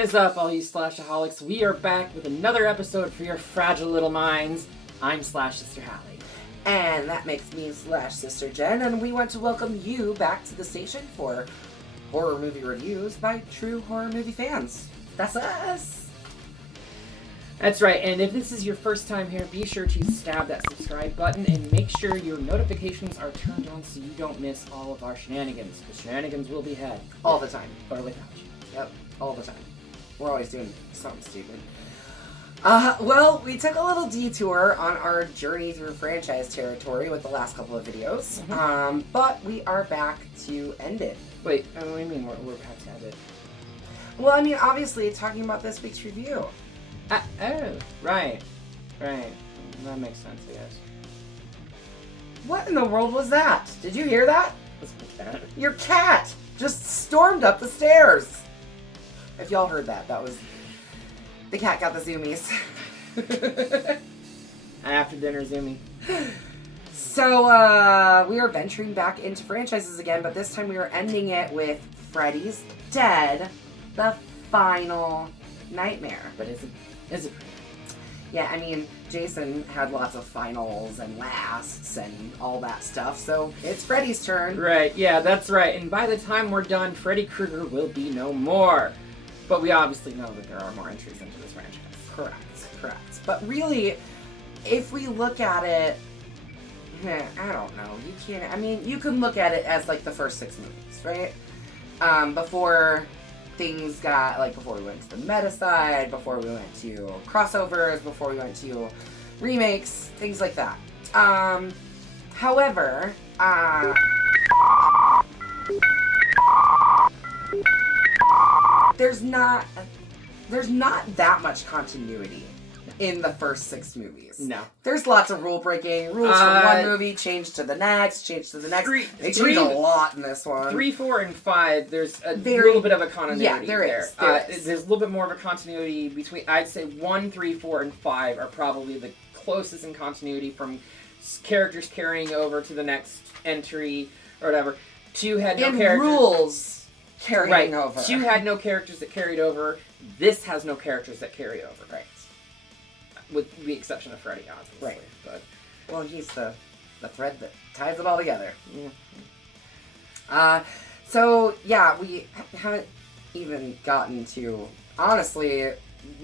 is up, all you Slashaholics? We are back with another episode for your fragile little minds. I'm Slash Sister Hallie. And that makes me Slash Sister Jen, and we want to welcome you back to the station for horror movie reviews by true horror movie fans. That's us! That's right, and if this is your first time here, be sure to stab that subscribe button and make sure your notifications are turned on so you don't miss all of our shenanigans. The shenanigans will be had. All the time. Or the couch. Yep, all the time. We're always doing something stupid. Well, we took a little detour on our journey through franchise territory with the last couple of videos, but we are back to end it. Wait, what do you mean we're back to end it? Well, I mean, obviously, talking about this week's review. Oh, right. That makes sense, I guess. What in the world was that? Did you hear that? That's my cat. Your cat just stormed up the stairs. If y'all heard that, that was... The cat got the zoomies. After dinner zoomie. So, we are venturing back into franchises again, but this time we are ending it with Freddy's Dead, the final nightmare. But is it? Yeah, I mean, Jason had lots of finals and lasts and all that stuff, so it's Freddy's turn. Right, yeah, that's right. And by the time we're done, Freddy Krueger will be no more. But we obviously know that there are more entries into this franchise. Correct. But really, if we look at it, I don't know. You can't, I mean, you can look at it as like the first 6 movies, right? Before things got, like, before we went to the meta side, before we went to crossovers, before we went to remakes, things like that. However, there's not that much continuity in the first 6 movies. No. There's lots of rule breaking. Rules from one movie change to the next, They change a lot in this one. 3, 4, and 5, there's a little bit of a continuity. Yeah, there is. There's a little bit more of a continuity between, I'd say 1, 3, 4, and 5 are probably the closest in continuity from characters carrying over to the next entry or whatever. 2 had no characters. Rules carrying over. 2 had no characters that carried over. This has no characters that carry over. Right. With the exception of Freddy, obviously. Right. But, well, he's the thread that ties it all together. Yeah. So, yeah, we haven't even gotten to, honestly,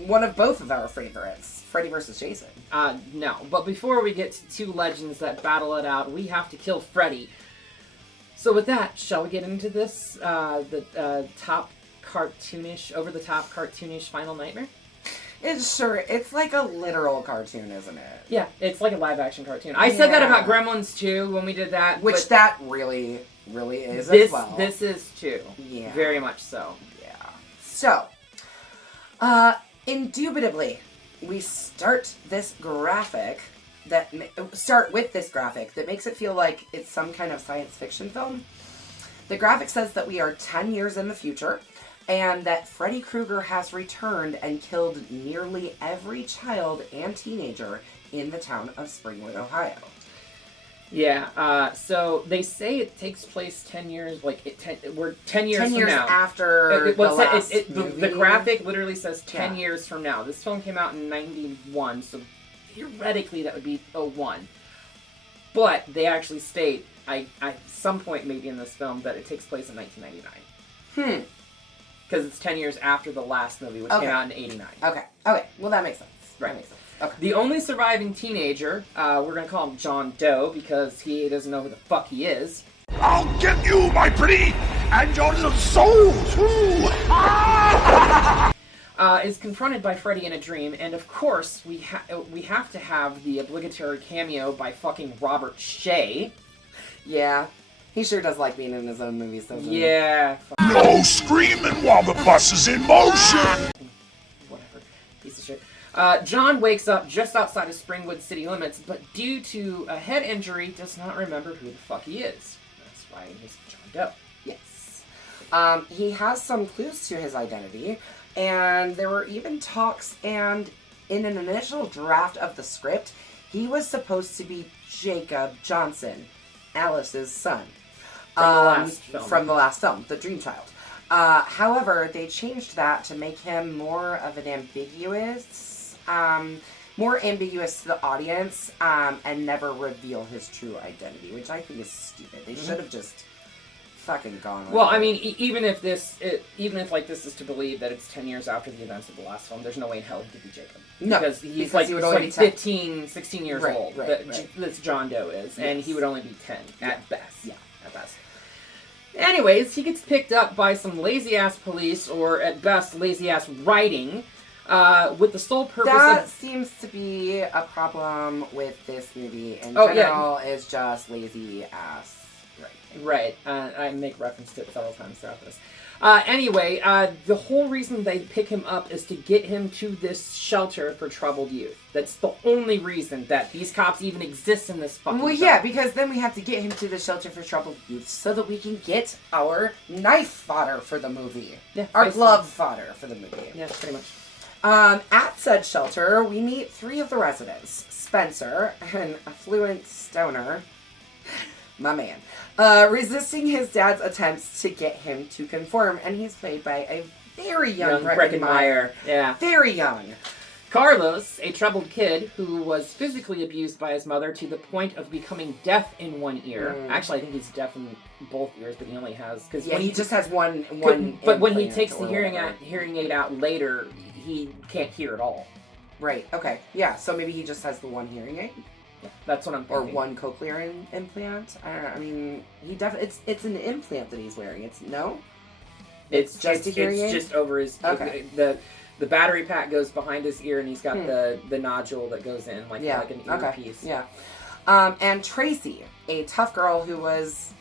one of both of our favorites, Freddy vs. Jason. No. But before we get to 2 legends that battle it out, we have to kill Freddy. So with that, shall we get into this, the top cartoonish, over-the-top cartoonish Final Nightmare? It's like a literal cartoon, isn't it? Yeah, it's like a live-action cartoon. I said that about Gremlins, too, when we did that. Which that really is as well. This is, too. Yeah. Very much so. Yeah. So, indubitably, we start with this graphic that makes it feel like it's some kind of science fiction film. The graphic says that we are 10 years in the future, and that Freddy Krueger has returned and killed nearly every child and teenager in the town of Springwood, Ohio. Yeah, so they say it takes place 10 years, we're 10 years 10 from years now. After the last movie. The graphic literally says 10 years from now. This film came out in 91, so theoretically that would be 01. But they actually state, at some point maybe in this film, that it takes place in 1999. Because it's 10 years after the last movie, which came out in 89. Okay, well that makes sense. Right. That makes sense. Okay. The only surviving teenager, we're going to call him John Doe, because he doesn't know who the fuck he is. I'll get you, my pretty, and your little soul, too! Is confronted by Freddy in a dream, and of course, we have to have the obligatory cameo by fucking Robert Shea. Yeah. He sure does like being in his own movies, doesn't he? Yeah. No screaming while the bus is in motion! Whatever. Piece of shit. John wakes up just outside of Springwood city limits, but due to a head injury, does not remember who the fuck he is. That's why he's John Doe. Yes. He has some clues to his identity, and there were even talks, and in an initial draft of the script, he was supposed to be Jacob Johnson, Alice's son. From the last film. From the last film, The Dream Child. However, they changed that to make him more of an more ambiguous to the audience, and never reveal his true identity, which I think is stupid. They should have just fucking gone with Well, it. I mean, even if this is to believe that it's 10 years after the events of the last film, there's no way in hell he could be Jacob. No, because he he would would only only be be 15, 16 years Right, old. right. This John Doe is, and he would only be 10 at best. Yeah. At best. Anyways, he gets picked up by some lazy-ass police, or at best, lazy-ass writing, with the sole purpose that seems to be a problem with this movie in general, is just lazy ass writing. Right. I make reference to it several times throughout this. Anyway, the whole reason they pick him up is to get him to this shelter for troubled youth. That's the only reason that these cops even exist in this fucking Well, film. yeah, because then we have to get him to the shelter for troubled youth so that we can get our knife fodder for the movie. Yeah, our basically. glove fodder for the movie. Yeah, pretty much. At said shelter, we meet 3 of the residents. Spencer, an affluent stoner, my man, resisting his dad's attempts to get him to conform, and he's played by a very young Breckenmeyer. Yeah. Very young. Carlos, a troubled kid who was physically abused by his mother to the point of becoming deaf in one ear. Actually, I think he's deaf in both ears, but he only has... Yeah, he just has one But when he implant takes the or hearing whatever. aid out later, he can't hear at all. Right, okay. Yeah, so maybe he just has the one hearing aid? Yeah, that's what I'm Or thinking. one cochlear implant? I don't know. I mean, he definitely... It's an implant that he's wearing. No? It's just a hearing aid? just over his... Okay. The battery pack goes behind his ear, and he's got the nodule that goes in, like an earpiece. Yeah. And Tracy, a tough girl who was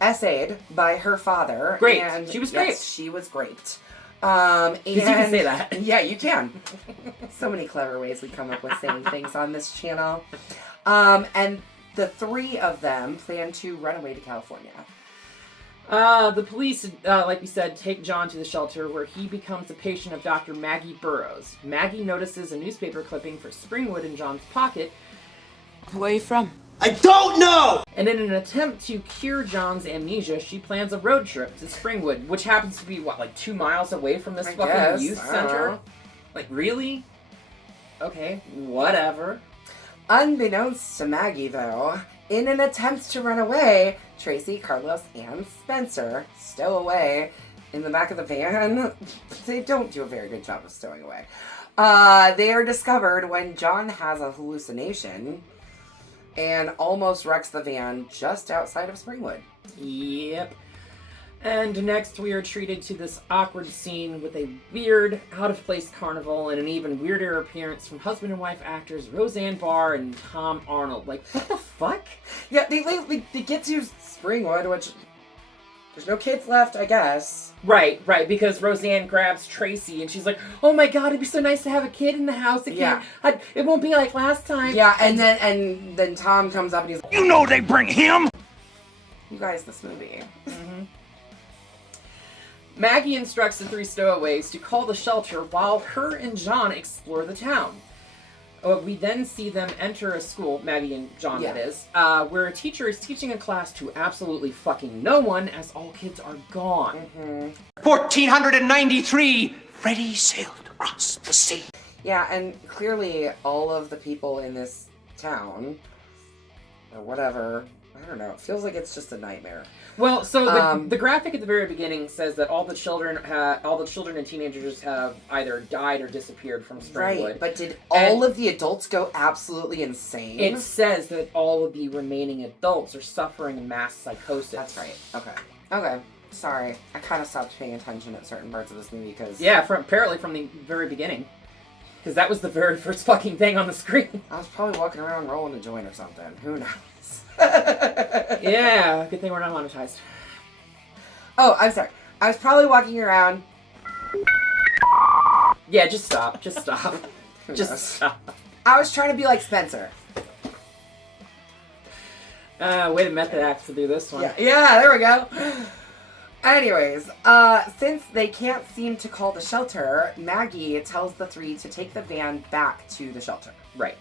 essayed by her father. Great. And She was yes, great. she was great. You can say that. Yeah, you can. So many clever ways we come up with saying things on this channel. And the 3 of them plan to run away to California. The police, like we said, take John to the shelter where he becomes a patient of Dr. Maggie Burroughs. Maggie notices a newspaper clipping for Springwood in John's pocket. Where are you from? I don't know! And in an attempt to cure John's amnesia, she plans a road trip to Springwood, which happens to be, 2 miles away from this I fucking guess. youth I don't center? know. Like, really? Okay, whatever. Unbeknownst to Maggie, though, in an attempt to run away, Tracy, Carlos, and Spencer stow away in the back of the van. They don't do a very good job of stowing away. They are discovered when John has a hallucination and almost wrecks the van just outside of Springwood. Yep. And next we are treated to this awkward scene with a weird, out-of-place carnival and an even weirder appearance from husband and wife actors Roseanne Barr and Tom Arnold. Like, what the fuck? Yeah, they get to Springwood, which there's no kids left, I guess. Right, because Roseanne grabs Tracy and she's like, oh my god, it'd be so nice to have a kid in the house again. Yeah. It won't be like last time. Yeah, and then Tom comes up and he's like, You know they bring him! you guys, this movie. Maggie instructs the 3 stowaways to call the shelter while her and John explore the town. We then see them enter a school, Maggie and John that is, where a teacher is teaching a class to absolutely fucking no one as all kids are gone. 1493, Freddy sailed across the sea. Yeah, and clearly all of the people in this town, or whatever, I don't know, it feels like it's just a nightmare. Well, so the graphic at the very beginning says that all the children and teenagers have either died or disappeared from Springwood. Right, but did all of the adults go absolutely insane? It says that all of the remaining adults are suffering mass psychosis. That's right. Okay. Sorry. I kind of stopped paying attention at certain parts of this movie because... Yeah, apparently from the very beginning. Because that was the very first fucking thing on the screen. I was probably walking around rolling a joint or something. Who knows? Yeah, good thing we're not monetized. Oh, I'm sorry. I was probably walking around... Yeah, just stop. Just stop. Who Just knows? stop. I was trying to be like Spencer. Way to method act to do this one. Yeah, there we go. Anyways, since they can't seem to call the shelter, Maggie tells the 3 to take the van back to the shelter. Right.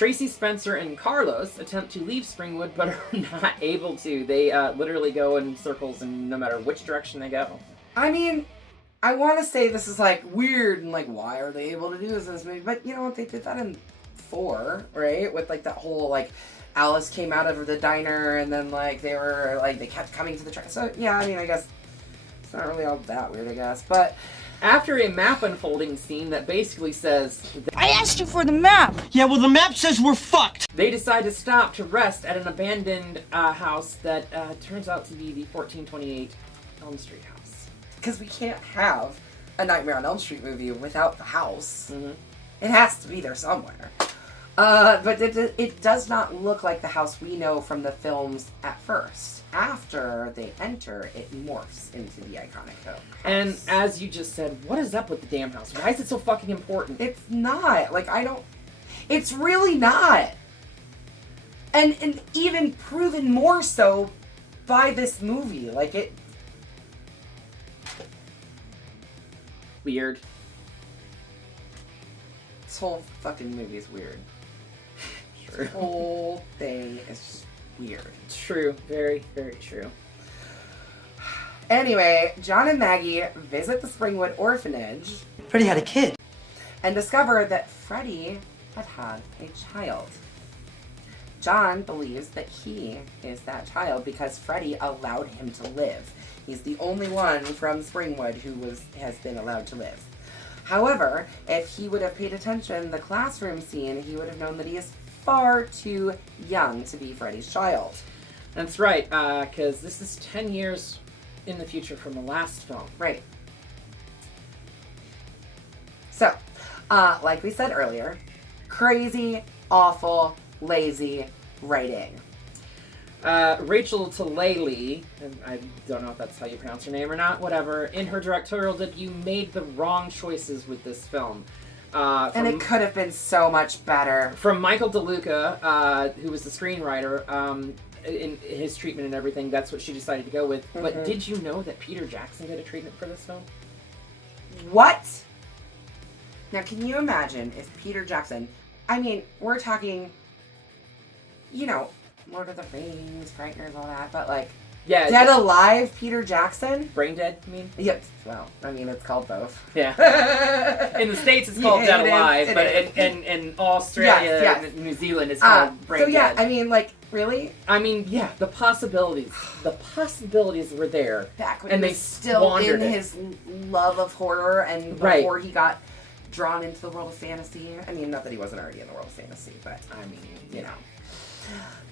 Tracy, Spencer, and Carlos attempt to leave Springwood, but are not able to. They literally go in circles, and no matter which direction they go. I mean, I want to say this is, like, weird, and, like, why are they able to do this in this movie? But, you know what, they did that in 4, right? With, like, that whole, like, Alice came out of the diner, and then, like, they were, like, they kept coming to the train. So, yeah, I mean, I guess it's not really all that weird, I guess. But after a map unfolding scene that basically says, I asked you for the map. Yeah, well, the map says we're fucked. they decide to stop to rest at an abandoned house that turns out to be the 1428 Elm Street house. because we can't have a Nightmare on Elm Street movie without the house. Mm-hmm. It has to be there somewhere. But it does not look like the house we know from the films at first. After they enter, it morphs into the iconic house. And as you just said, what is up with the damn house? Why is it so fucking important? It's not. Like, it's really not. And even proven more so by this movie. Like, Weird. this whole fucking movie is weird. True. This whole thing is just weird. True. Very, very true. Anyway, John and Maggie visit the Springwood orphanage Freddy had a kid. and discover that Freddy had a child. John believes that he is that child because Freddy allowed him to live. He's the only one from Springwood who has been allowed to live. However, if he would have paid attention in the classroom scene, he would have known that he is far too young to be Freddy's child. That's right, because this is 10 years in the future from the last film. Right. So, like we said earlier, crazy, awful, lazy writing. Rachel Talalay, and I don't know if that's how you pronounce her name or not, whatever, in her directorial debut made the wrong choices with this film. And it could have been so much better. From Michael DeLuca, who was the screenwriter, in his treatment and everything, that's what she decided to go with. Mm-hmm. But did you know that Peter Jackson did a treatment for this film? What? Now, can you imagine if Peter Jackson, I mean, we're talking, you know, Lord of the Rings, Frighteners, all that, but like, yeah, Dead Alive Peter Jackson? Brain Dead, you mean? Yep. Well, I mean, it's called both. Yeah. In the States, it's called Dead Alive, but in Australia yes. and New Zealand, it's called Brain Dead. So yeah, I mean, like, really? I mean, yeah, the possibilities were there. Back when and he they was still in it. his love of horror and before he got drawn into the world of fantasy. I mean, not that he wasn't already in the world of fantasy, but I mean, you know.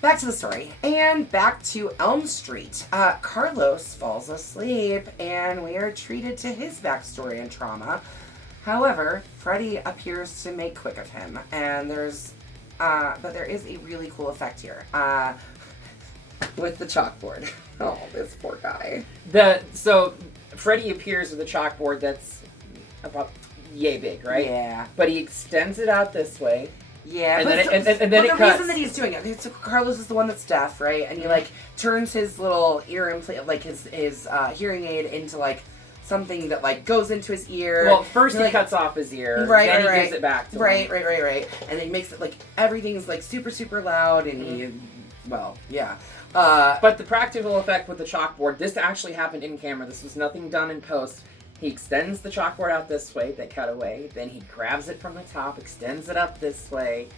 Back to the story, and back to Elm Street. Carlos falls asleep, and we are treated to his backstory and trauma. However, Freddy appears to make quick of him, and but there is a really cool effect here. With the chalkboard. Oh, this poor guy. So, Freddy appears with a chalkboard that's about yay big, right? Yeah. But he extends it out this way. Yeah, and then it the cuts. reason that he's doing it, so Carlos is the one that's deaf, right? And he like turns his little ear implant, like his hearing aid, into like something that like goes into his ear. Well, first he like, cuts off his ear, right, then right, he gives it back to him. Right, and he makes it like everything's like super, super loud, and he, well, yeah. But the practical effect with the chalkboard, this actually happened in camera. This was nothing done in post. He extends the chalkboard out this way, they cut away, then he grabs it from the top, extends it up this way.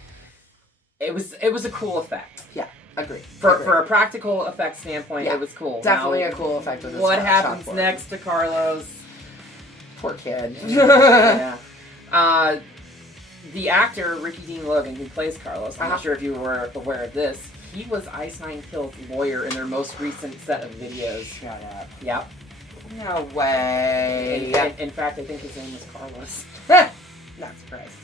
It was a cool effect. Yeah, agreed. For a practical effect standpoint, yeah, it was cool. Definitely a cool effect with this what happens chalkboard. Next to Carlos? Poor kid. Yeah. The actor, Ricky Dean Logan, who plays Carlos, I'm not sure if you were aware of this, he was Ice Nine Kill's lawyer in their most recent set of videos. Shut up. Yep. No way. In fact, I think his name was Carlos. Not surprised.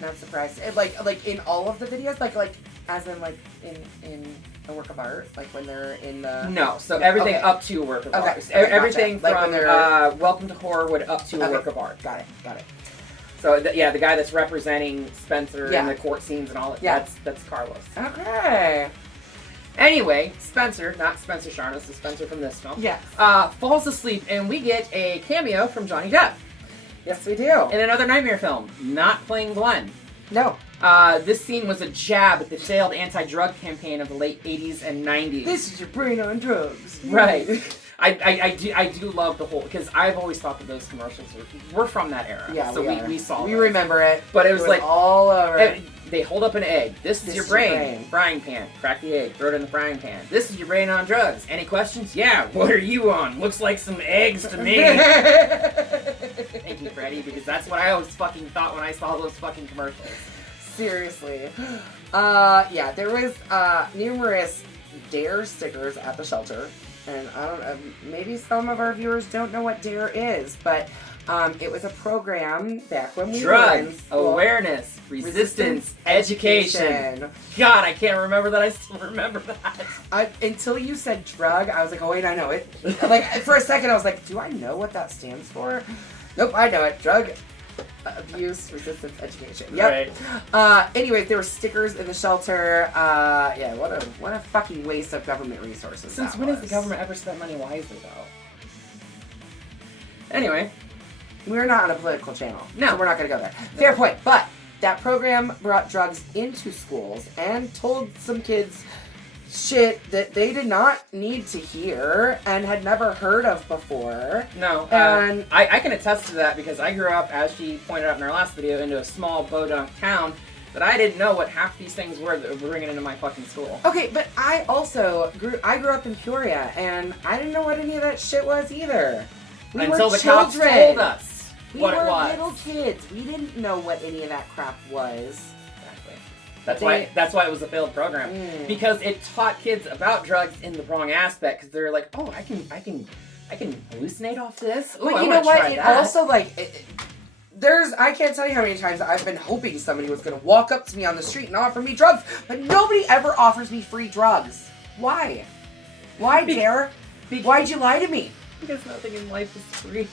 Not surprised. Like in all of the videos, like as in like in a work of art, like when they're in the. No, so everything up to a work of art. Okay, everything gotcha. from like Welcome to Horrorwood up to a work of art. Got it. So the guy that's representing Spencer in the court scenes and all that. Yeah. That's Carlos. Okay. Anyway, Spencer, not Spencer Sharness, the Spencer from this film. Yes. Falls asleep, and we get a cameo from Johnny Depp Yes, we do. in another Nightmare film, not playing Glenn. No. This scene was a jab at the failed anti-drug campaign of the late 80s and 90s. This is your brain on drugs. Right. I do love the whole, because I've always thought that those commercials were from that era. Yeah, so we saw we those. remember it. But it was like all over. They hold up an egg. This is your brain. Frying pan. Crack the egg. Throw it in the frying pan. This is your brain on drugs. Any questions? Yeah. What are you on? Looks like some eggs to me. Thank you, Freddy, because that's what I always fucking thought when I saw those fucking commercials. Seriously. Yeah, there was numerous Dare stickers at the shelter. And I don't know, maybe some of our viewers don't know what Dare is, but it was a program back when we were in Drug school. Awareness, resistance, education. God, I can't remember that. I still remember that. Until you said drug, I was like, oh wait, I know it. Like, for a second I was like, do I know what that stands for? Nope, I know it. Drug abuse, resistance, education. Yep. Right. Anyways, there were stickers in the shelter. Yeah, what a fucking waste of government resources. Since when has the government ever spent money wisely, though? Anyway. We're not on a political channel. No. So we're not going to go there. Fair point. But that program brought drugs into schools and told some kids shit that they did not need to hear and had never heard of before. No, and I can attest to that because I grew up, as she pointed out in our last video, into a small bodunk town that I didn't know what half these things were that were bringing into my fucking school. Okay, but I also grew up in Peoria and I didn't know what any of that shit was either. We Until were the cops children. told us what we it were was. little kids. We didn't know what any of that crap was. Exactly. That's why it was a failed program because it taught kids about drugs in the wrong aspect because they're like, oh, I can hallucinate off this. Ooh, But you know what? It also I can't tell you how many times I've been hoping somebody was going to walk up to me on the street and offer me drugs, but nobody ever offers me free drugs. Why? Why, Dare? Why'd you lie to me? Because nothing in life is free.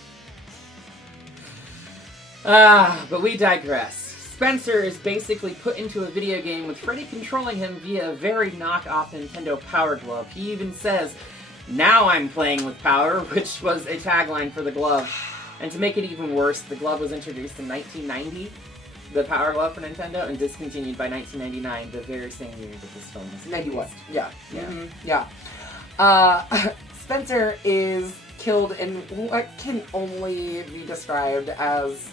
But we digress. Spencer is basically put into a video game with Freddy controlling him via a very knockoff Nintendo Power Glove. He even says, "Now I'm playing with power," which was a tagline for the glove. And to make it even worse, the glove was introduced in 1990, the Power Glove for Nintendo, and discontinued by 1999, the very same year that this film was 91. Yeah. Yeah. Mm-hmm. Yeah. Spencer is killed in what can only be described as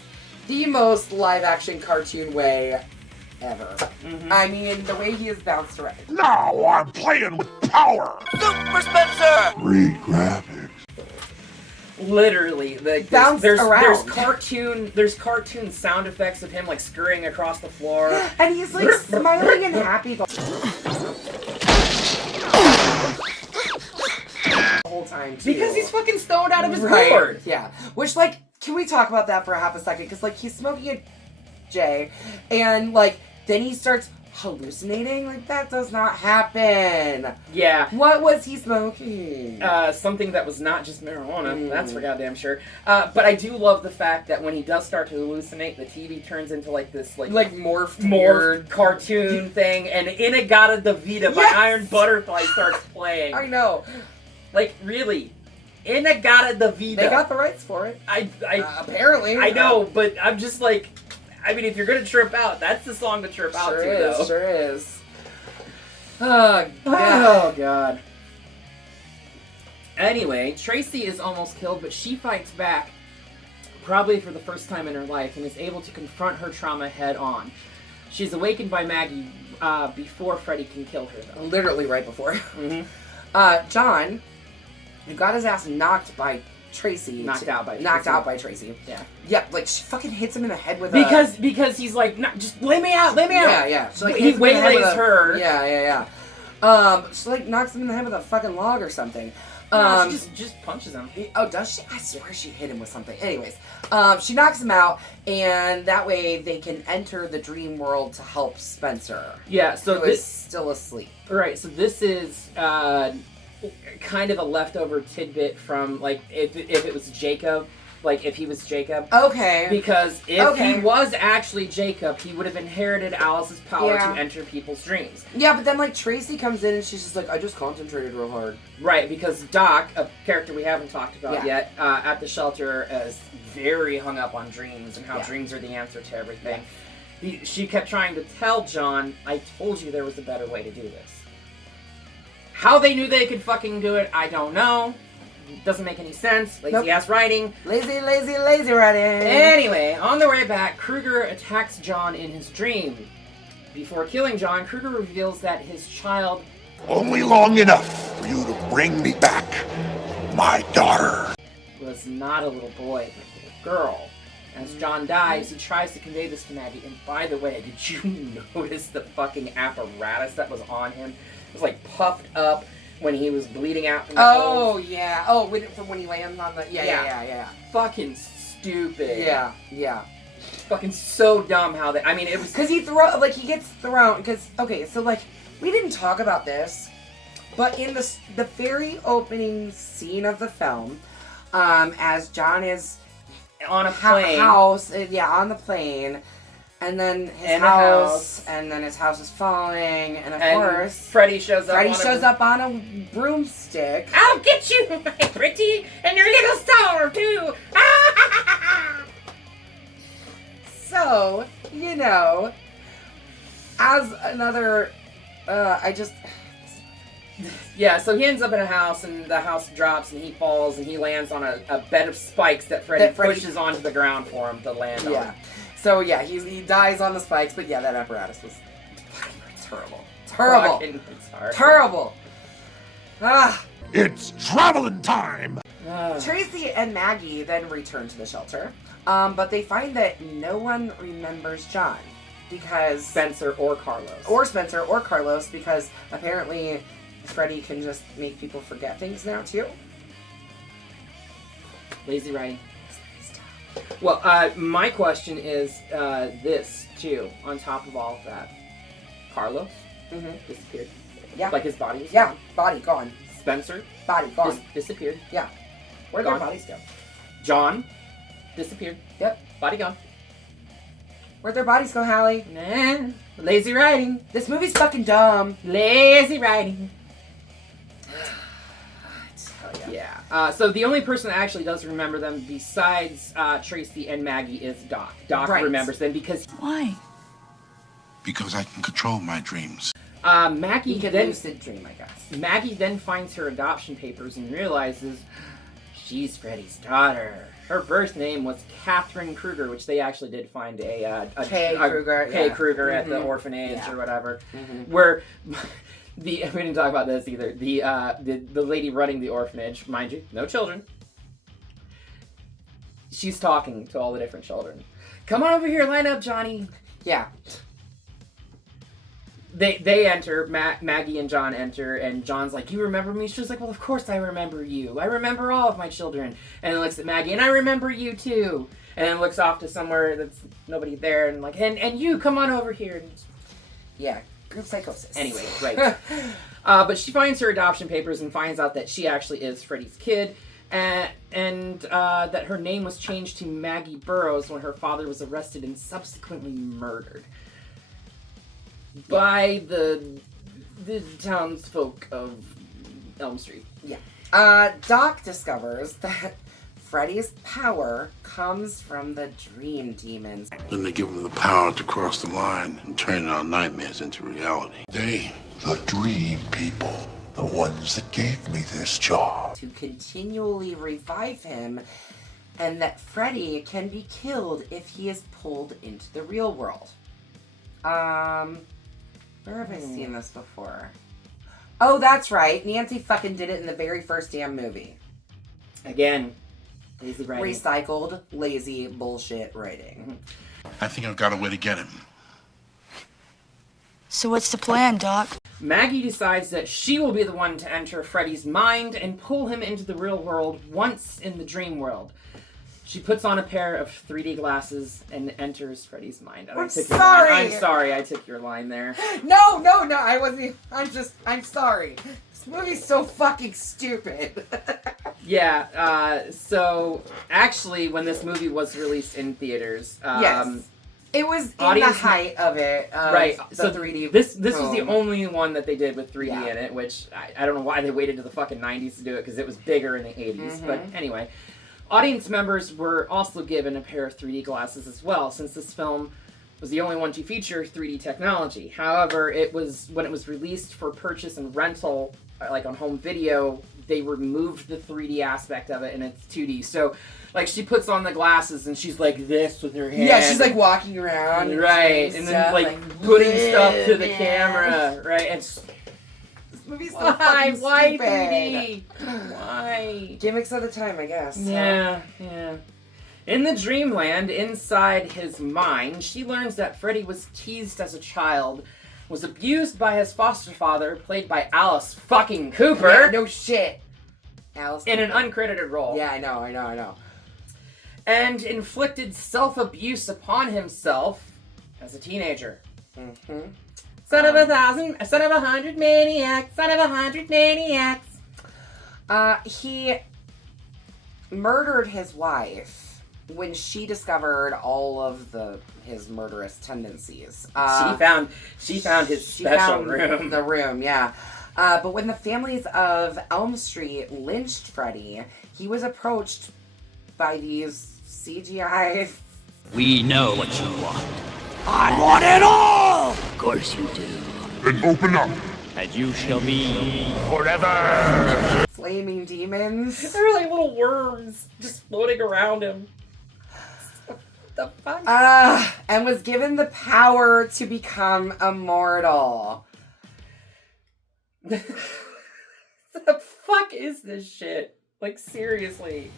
the most live-action cartoon way ever. Mm-hmm. I mean, the way he is bounced around. Now I'm playing with power. Super Spencer! Great graphics. Literally, like Bounce around. There's cartoon sound effects of him like scurrying across the floor, And he's like smiling and happy the whole time too. because he's fucking stoned out of his gourd. Yeah. Which, like, can we talk about that for a half a second? Because, like, he's smoking a J, and, like, then he starts hallucinating. Like, that does not happen. Yeah. What was he smoking? Something that was not just marijuana. That's for goddamn sure. But I do love the fact that when he does start to hallucinate, the TV turns into like this like morphed weird cartoon thing, and Inagata Davida by Yes! Iron Butterfly starts playing. I know. Like, really. Inagata Davida. They got the rights for it. Apparently. I know, but I'm just like, I mean, if you're gonna trip out, that's the song to trip out to, though. Sure is. Oh, God. God. Anyway, Tracy is almost killed, but she fights back, probably for the first time in her life, and is able to confront her trauma head on. She's awakened by Maggie before Freddy can kill her, though. Literally right before. Mm-hmm. John, who got his ass knocked by Tracy. Knocked out by Tracy. Yeah. Yeah, like, she fucking hits him in the head with Because he's like, no, just lay me out. Yeah. She, like, he hits him in the head waylays with her. Yeah. She, like, knocks him in the head with a fucking log or something. No, she just punches him. Oh, does she? I swear she hit him with something. Anyways, she knocks him out, and that way they can enter the dream world to help Spencer. Yeah, so who is still asleep. Right, so this is kind of a leftover tidbit from, like, if it was Jacob. Like, if he was Jacob. Okay. Because if he was actually Jacob, he would have inherited Alice's power to enter people's dreams. Yeah, but then, like, Tracy comes in and she's just like, I just concentrated real hard. Right, because Doc, a character we haven't talked about yet, at the shelter is very hung up on dreams and how dreams are the answer to everything. She kept trying to tell John, I told you there was a better way to do this. How they knew they could fucking do it, I don't know. Doesn't make any sense. Lazy ass writing. Lazy writing. Anyway, on the way back, Kruger attacks John in his dream. Before killing John, Kruger reveals that his child... Only long enough for you to bring me back my daughter. ...was not a little boy, but a little girl. As John dies, he tries to convey this to Maggie. And by the way, did you notice the fucking apparatus that was on him? It was like puffed up when he was bleeding out from the holes. Yeah. Oh, from when he lands on the... Yeah. Fucking stupid. Yeah. Fucking so dumb how they... I mean, it was... Because he gets thrown... Because, okay, so, we didn't talk about this, but in the very opening scene of the film, as John is... on a plane. On the plane. And then his house, and then his house is falling, and of course... Freddy shows up on a broomstick. I'll get you, my pretty, and your little star, too! So, as another... Yeah, so he ends up in a house, and the house drops, and he falls, and he lands on a bed of spikes that Freddy pushes onto the ground for him to land on. So, he dies on the spikes, but that apparatus was terrible. Terrible. It's traveling time. Tracy and Maggie then return to the shelter, but they find that no one remembers John, because... Spencer or Carlos. Because apparently Freddy can just make people forget things now, too. Lazy writing. Well, my question is this, too, on top of all of that. Carlos disappeared. Yeah. Like his body was gone. Body gone. Spencer? Body gone. Disappeared. Yeah. Where'd their bodies go? John? Disappeared. Yep. Body gone. Where'd their bodies go, Hallie? Nah. Lazy writing. This movie's fucking dumb. Lazy writing. Yeah. So the only person that actually does remember them besides Tracy and Maggie is Doc. Doc remembers them because... Why? Because I can control my dreams. Maggie can then... lucid dream, I guess. Maggie then finds her adoption papers and realizes she's Freddy's daughter. Her birth name was Catherine Kruger, which they actually did find a Kay Kruger at the orphanage or whatever. Where... we didn't talk about this either. The lady running the orphanage, mind you, no children. She's talking to all the different children. Come on over here, line up, Johnny. Yeah. They enter, Maggie and John enter, and John's like, you remember me? She's like, well, of course I remember you. I remember all of my children. And then looks at Maggie, and I remember you too. And then looks off to somewhere that's nobody there, and like, and you, come on over here. Yeah. Group psychosis. Anyway, right. But she finds her adoption papers and finds out that she actually is Freddy's kid, and that her name was changed to Maggie Burroughs when her father was arrested and subsequently murdered by the townsfolk of Elm Street. Yeah. Doc discovers that Freddy's power comes from the dream demons. Then they give them the power to cross the line and turn our nightmares into reality. They, the dream people, the ones that gave me this job. To continually revive him, and that Freddy can be killed if he is pulled into the real world. Where have I seen this before? Oh, that's right. Nancy fucking did it in the very first damn movie. Again. Lazy writing. Recycled, lazy, bullshit writing. I think I've got a way to get him. So what's the plan, Doc? Maggie decides that she will be the one to enter Freddy's mind and pull him into the real world once in the dream world. She puts on a pair of 3D glasses and enters Freddy's mind. I'm sorry! I'm sorry, I took your line there. No, I wasn't... I'm sorry. This movie's so fucking stupid. Yeah, so actually when this movie was released in theaters... yes. It was in the height of it. Right. So 3D. This was the only one that they did with 3D in it, which I don't know why they waited to the fucking 90s to do it, because it was bigger in the 80s. But anyway, audience members were also given a pair of 3D glasses as well, since this film was the only one to feature 3D technology. However, when it was released for purchase and rental, like on home video, they removed the 3D aspect of it and it's 2D. So, like, she puts on the glasses and she's like this with her hand. Yeah, she's like walking around. Right, and then like putting stuff to the camera. Right, and this movie's so fucking why stupid. 3D? Why? Gimmicks of the time, I guess. Yeah. In the dreamland, inside his mind, she learns that Freddy was teased as a child, was abused by his foster father, played by Alice fucking Cooper. Yeah, no shit. Alice in Cooper. an uncredited role. Yeah, I know. And inflicted self-abuse upon himself as a teenager. Mm-hmm. Son of 100 maniacs, son of 100 maniacs. He murdered his wife when she discovered all of his murderous tendencies. She found his special room. The room, yeah. But when the families of Elm Street lynched Freddy, he was approached by these CGI. We know what you want. I want it all! Of course you do. Then open up. And you shall be Forever! Flaming demons. They're like little worms just floating around him. What the fuck? And was given the power to become immortal. The fuck is this shit? Like, seriously.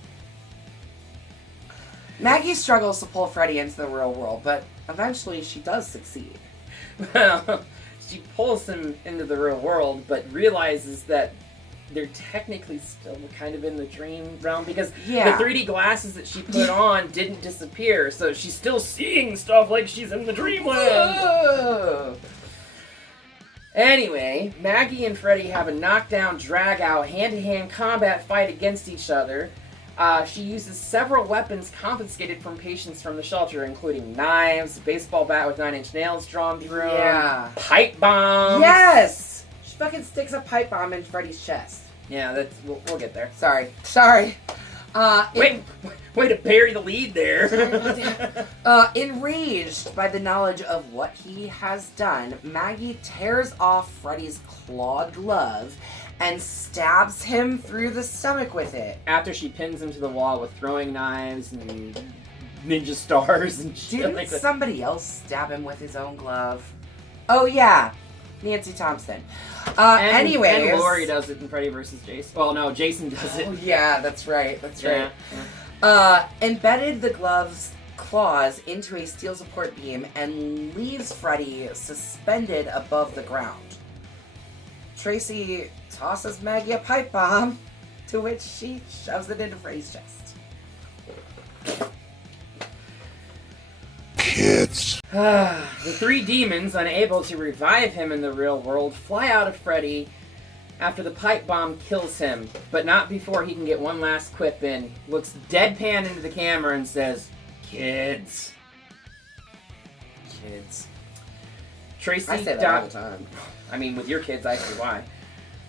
Maggie struggles to pull Freddy into the real world, but eventually she does succeed. Well, she pulls him into the real world, but realizes that they're technically still kind of in the dream realm because the 3D glasses that she put on didn't disappear, so she's still seeing stuff like she's in the dreamland. Anyway, Maggie and Freddy have a knockdown, drag-out, hand-to-hand combat fight against each other. She uses several weapons confiscated from patients from the shelter, including knives, a baseball bat with 9-inch nails drawn through them, pipe bombs. Yes! She fucking sticks a pipe bomb in Freddy's chest. Yeah, we'll get there. Sorry. Way to bury the lead there. Enraged by the knowledge of what he has done, Maggie tears off Freddy's clawed glove and stabs him through the stomach with it. After she pins him to the wall with throwing knives and ninja stars and shit Didn't like that. somebody else stab him with his own glove? Oh yeah, Nancy Thompson. Anyways, and Laurie does it in Freddy vs. Jason. Well, no, Jason does it. Oh yeah, that's right. Yeah. Embedded the glove's claws into a steel support beam and leaves Freddy suspended above the ground. Tracy tosses Maggie a pipe bomb, to which she shoves it into Freddy's chest. Kids. The three demons, unable to revive him in the real world, fly out of Freddy after the pipe bomb kills him, but not before he can get one last quip in. Looks deadpan into the camera and says, "Kids." Kids. Tracy, I say that all the time. I mean, with your kids, I see why.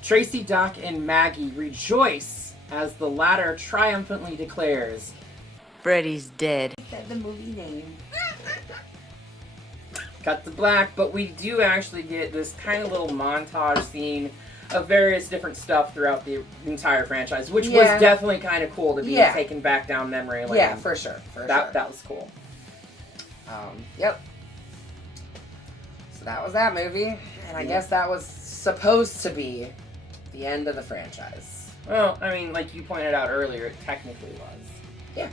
Tracy, Doc, and Maggie rejoice as the latter triumphantly declares, Freddy's dead. Said the movie name. cut to black, but we do actually get this kind of little montage scene of various different stuff throughout the entire franchise, which was definitely kind of cool to be taken back down memory lane. Yeah, for sure. That was cool. Yep. So that was that movie, and I guess that was supposed to be the end of the franchise. Well, I mean, like you pointed out earlier, it technically was. Yeah.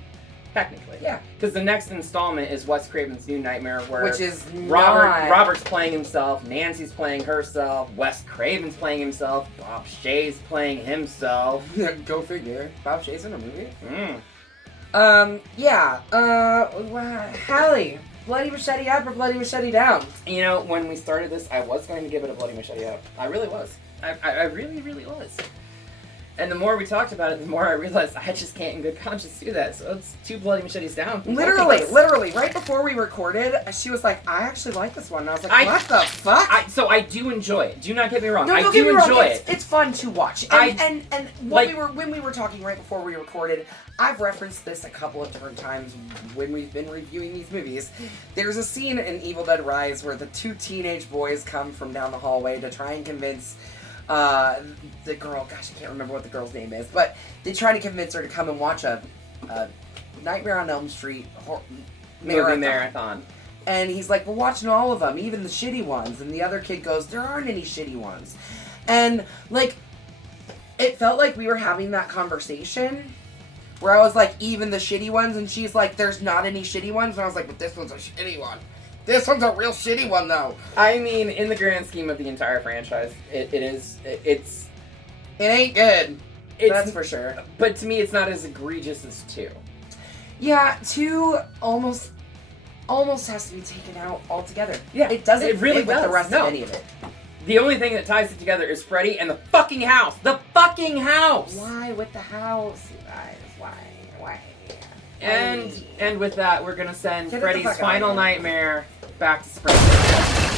Technically. Yeah. Because the next installment is Wes Craven's New Nightmare, where which is Robert's playing himself, Nancy's playing herself, Wes Craven's playing himself, Bob Shaye's playing himself. Go figure. Bob Shaye's in a movie. Hallie, bloody machete up or bloody machete down? You know, when we started this, I was going to give it a bloody machete up. I really was. I really, really was. And the more we talked about it, the more I realized I just can't in good conscience do that. So it's 2 bloody machetes down. Literally, right before we recorded, she was like, I actually like this one. And I was like, what the fuck? So I do enjoy it. Do not get me wrong. No, I don't do get me wrong. enjoy it. It's fun to watch. And when we were talking right before we recorded, I've referenced this a couple of different times when we've been reviewing these movies. There's a scene in Evil Dead Rise where the 2 teenage boys come from down the hallway to try and convince the girl, gosh, I can't remember what the girl's name is, but they try to convince her to come and watch a Nightmare on Elm Street movie marathon. And he's like, we're watching all of them, even the shitty ones. And the other kid goes, there aren't any shitty ones. And, like, it felt like we were having that conversation where I was like, even the shitty ones, and she's like, there's not any shitty ones. And I was like, but this one's a shitty one. This one's a real shitty one, though. I mean, in the grand scheme of the entire franchise, it ain't good. That's for sure. But to me, it's not as egregious as 2. Yeah, 2 almost has to be taken out altogether. Yeah, it doesn't it really fit with the rest of any of it. The only thing that ties it together is Freddy and the fucking house. The fucking house. Why with the house, you guys? Why? And with that, we're gonna send Get Freddy's final nightmare back to Springwood.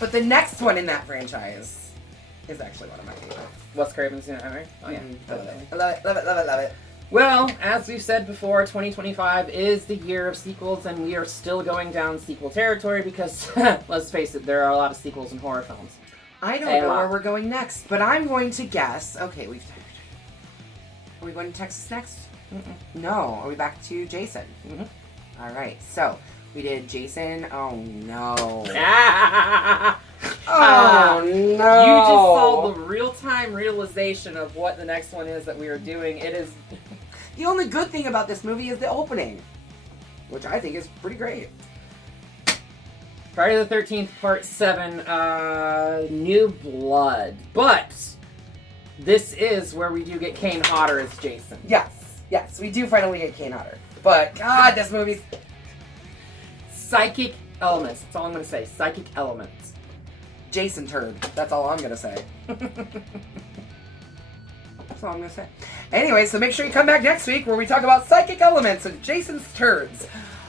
But the next one in that franchise is actually one of my favorites. What's Craven's New Nightmare? Oh yeah, Love it. Well, as we've said before, 2025 is the year of sequels, and we are still going down sequel territory because, let's face it, there are a lot of sequels in horror films. I don't know where we're going next, but I'm going to guess. Okay, are we going to Texas next? Mm-mm. No. Are we back to Jason? Mm-hmm. All right. So we did Jason. Oh no. Oh no. You just saw the real-time realization of what the next one is that we are doing. It is. The only good thing about this movie is the opening, which I think is pretty great. Friday the 13th, Part 7, New Blood. But this is where we do get Kane Hodder as Jason. Yes, we do finally get Kane Hodder. But, God, this movie's... Psychic elements. That's all I'm going to say. Psychic elements. Jason turd. That's all I'm going to say. That's all I'm going to say. Anyway, so make sure you come back next week where we talk about psychic elements and Jason's turds.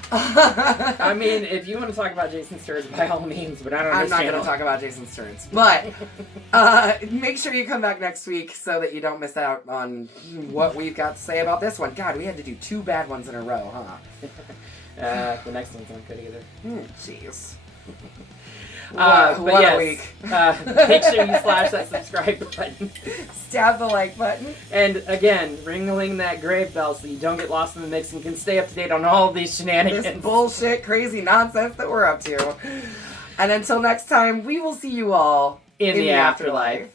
I mean, if you want to talk about Jason's turds, by all means, but I'm not going to talk about Jason's turds. But make sure you come back next week so that you don't miss out on what we've got to say about this one. God, we had to do 2 bad ones in a row, huh? The next one's not good either. Jeez. What a week. Make sure you slash that subscribe button. Stab the like button. And again, ring-a-ling that grave bell so you don't get lost in the mix and can stay up to date on all of these shenanigans. This bullshit, crazy nonsense that we're up to. And until next time, we will see you all in the afterlife.